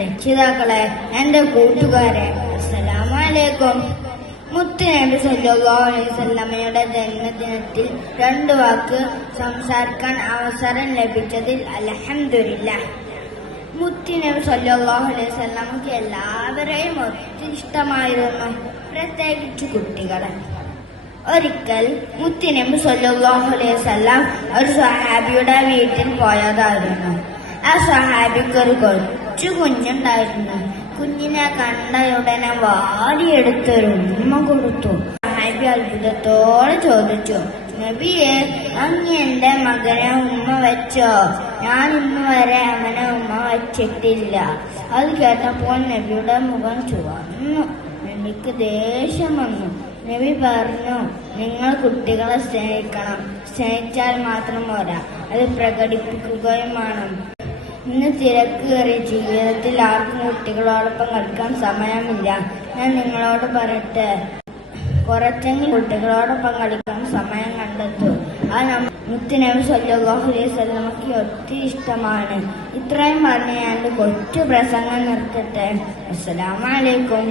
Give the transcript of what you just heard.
രക്ഷിതാക്കളെ, എന്റെ കൂട്ടുകാരെ, അസ്സലാമു അലൈക്കും. മുത്തുനബി സല്ലല്ലാഹു അലൈഹി വസല്ലമയുടെ ജന്മദിനത്തിൽ 2 വാക്ക് സംസാരിക്കാൻ അവസരം ലഭിച്ചതിൽ അൽഹംദുലില്ലാഹ്. മുത്തുനബി സല്ലല്ലാഹു അലൈഹി വസല്ലമക്ക് എല്ലാവരെയും ഒത്തിരി ഇഷ്ടമായിരുന്നു, പ്രത്യേകിച്ച് കുട്ടികളെ. ഒരിക്കൽ മുത്തുനബി സല്ലല്ലാഹു അലൈഹി വസല്ലം ഒരു സ്വഹാബിയുടെ വീട്ടിൽ പോയതായിരുന്നു. ആ സ്വഹാബിക്ക് ഒരു കൊച്ചു കുഞ്ഞുണ്ടായിരുന്നു. കുഞ്ഞിനെ കണ്ടയുടനെ വാരിയെടുത്തൊരു ഉമ്മ കൊടുത്തു. സ്വഹാബി അത്ഭുതത്തോടെ ചോദിച്ചു, നബിയെ, അങ്ങ് എന്റെ മകനെ ഉമ്മ വെച്ചോ? ഞാൻ ഇന്ന് വരെ അവനെ ഉമ്മ വച്ചിട്ടില്ല. അത് കേട്ടപ്പോൾ നബിയുടെ മുഖം ചുവന്നു. എനിക്ക് ദേഷ്യം വന്നു. നബി പറഞ്ഞു, നിങ്ങൾ കുട്ടികളെ സ്നേഹിക്കണം. സ്നേഹിച്ചാൽ മാത്രം പോരാ, അത് പ്രകടിപ്പിക്കുകയും വേണം. ഇന്ന് തിരക്കേറിയ ജീവിതത്തിൽ ആർക്കും കുട്ടികളോടൊപ്പം കളിക്കാൻ സമയമില്ല. ഞാൻ നിങ്ങളോട് പറയട്ടെ, കുറച്ചെങ്കിലും കുട്ടികളോടൊപ്പം കളിക്കാൻ സമയം കണ്ടെത്തൂ. അത് മുത്തുനബി സല്ലല്ലാഹു അലൈഹി വസല്ലമക്ക് ഒത്തിരി ഇഷ്ടമാണ്. ഇത്രയും പറഞ്ഞ് ഞാൻ കൊച്ചു പ്രസംഗം നിർത്തട്ടെ. അസ്സലാമു അലൈക്കും.